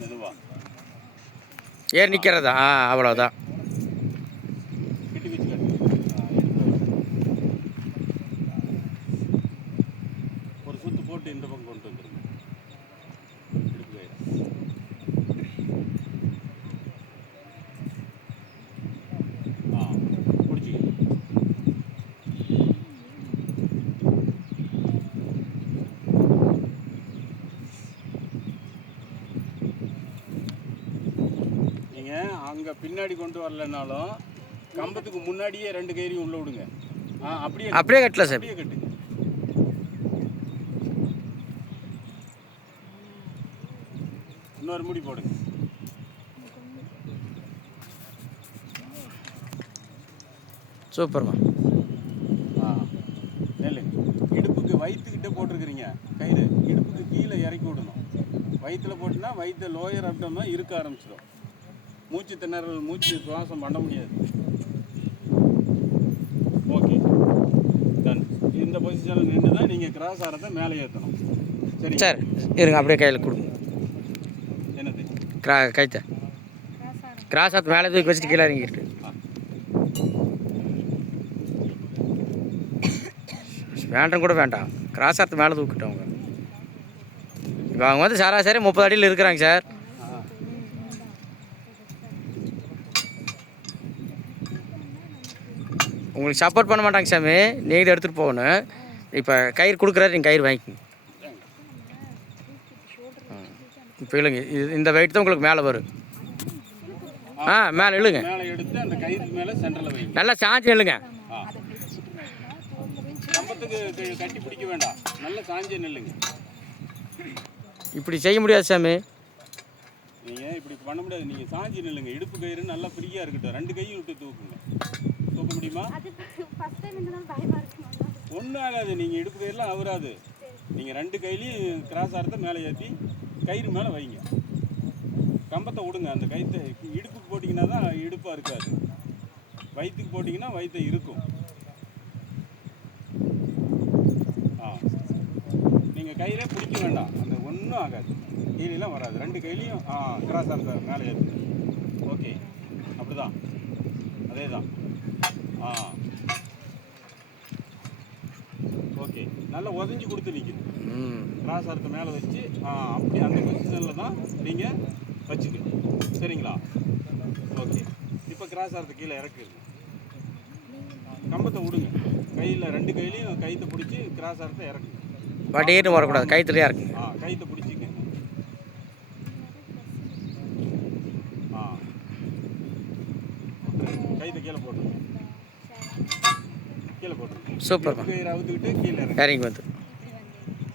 மெதுவா ஏறி நிற்கிறதா? அவ்வளோதான். கிட்டி வச்சு கட்டு. ஒரு சுத்து போட்டு இந்த பக்கம் கொண்டு வந்துருங்க. இடுப்பு கயிறு பிடிச்சிக்க. நீங்கள் அங்கே பின்னாடி கொண்டு வரலனாலும் கம்பத்துக்கு முன்னாடியே 2 கயிறையும் உள்ள விடுங்க. அப்படியே கட்டல சார். அப்படியே கட்டு. இன்னொரு முடி போடுங்க. சூப்பர்மா. நெல்லுங்க. இடுப்புக்கு வயிற்றுக்கிட்ட போட்டிருக்கிறீங்க கயிறு, இடுப்புக்கு கீழே இறக்கி விடணும். வயிற்றில் போட்டுனா வயிற்று லோயர் அப்டோமென் இருக்க ஆரம்பிச்சிடும். மூச்சு திணறல், மூச்சு சுவாசம் பண்ண முடியாது. Okay, done. இந்த பொசிஷனில் நின்று தான் நீங்கள் கிராஸ் ஆரத்தை மேலே ஏற்றணும். சரி சார், இருங்க அப்படியே கையில் கொடுங்க. என்னது? கைத்த கிராஸ் ஆரத்து மேலே தூக்கி வச்சுட்டு கீழே இறங்கிட்டு. வேண்டாம் கூட வேண்டாம், கிராஸ் ஆரத்து மேலே தூக்கிட்டவங்க. இப்போ அவங்க வந்து சராசரி 30 அடியில் இருக்கிறாங்க சார். உங்களுக்கு சப்போர்ட் பண்ண மாட்டாங்க சாமி, நீங்கள் எடுத்துகிட்டு போகணும். இப்போ கயிறு கொடுக்குறாரு, நீங்கள் கயிறு வாங்கிக்கோங்க. இப்போ இல்லைங்க, இந்த வெயிட் தான் உங்களுக்கு மேலே வரும். மேலே இழுங்க. மேலே எடுத்து அந்த கயிறு மேலே சென்டரில் வைங்க. நல்லா சாஞ்சி நில்லுங்க. கம்பத்துக்கு கட்டி பிடிக்க வேண்டாம், நல்லா சாஞ்சி நில்லுங்க. இப்படி செய்ய முடியாது சாமி, நீங்கள் இப்படி பண்ண முடியாது. நீங்கள் சாஞ்சி நில்லுங்க. இடுப்பு கயிறு நல்லா ஃப்ரீயாக இருக்கட்டும். 2 கையும் விட்டு தூக்குங்க. தூக்க முடியுமா? ஒன்றும் ஆகாது. நீங்கள் இடுப்பு கயிறுலாம் அவராது. நீங்கள் 2 கையிலையும் கிராஸ் ஆரத்தை மேலே ஏற்றி கயிறு மேலே வைங்க. கம்பத்தை விடுங்க. அந்த கயிற்றை இடுப்புக்கு போட்டிங்கன்னா தான் இடுப்பாக இருக்காது. வயிற்றுக்கு போட்டிங்கன்னா வயிற்றை இருக்கும். நீங்கள் கயிறே பிடிக்க வேண்டாம், அந்த ஒன்றும் ஆகாது. கீழெலாம் வராது. 2 கையிலையும் கிராஸ் ஆரத்தை மேலே ஏற்றுங்க. ஓகே, அப்படிதான், அதே தான். ஓகே, நல்லா உதஞ்சி கொடுத்து நிற்குது. கிராஸ் ஆரத்தை மேலே வச்சு அப்படி அந்த பொசிஷனில் தான் நீங்கள் வச்சுக்கணும். சரிங்களா? ஓகே, இப்போ கிராஸ் ஆரத்தை கீழே இறக்குது. கம்பத்தை விடுங்க. கையில் 2 கையிலையும் கைத்தை பிடிச்சி கிராஸ் ஆரத்தை இறக்குங்க. வட்டிட்டு வரக்கூடாது, கைத்துலேயே இறக்குங்க. கைத்தை பிடிச்சிக்க. கைத்தை கீழே போட்டுருங்க. கீழே போட்டுருங்க. சூப்பர். கயிறு அவுத்துக்கிட்டு கீழே இறங்கி வந்து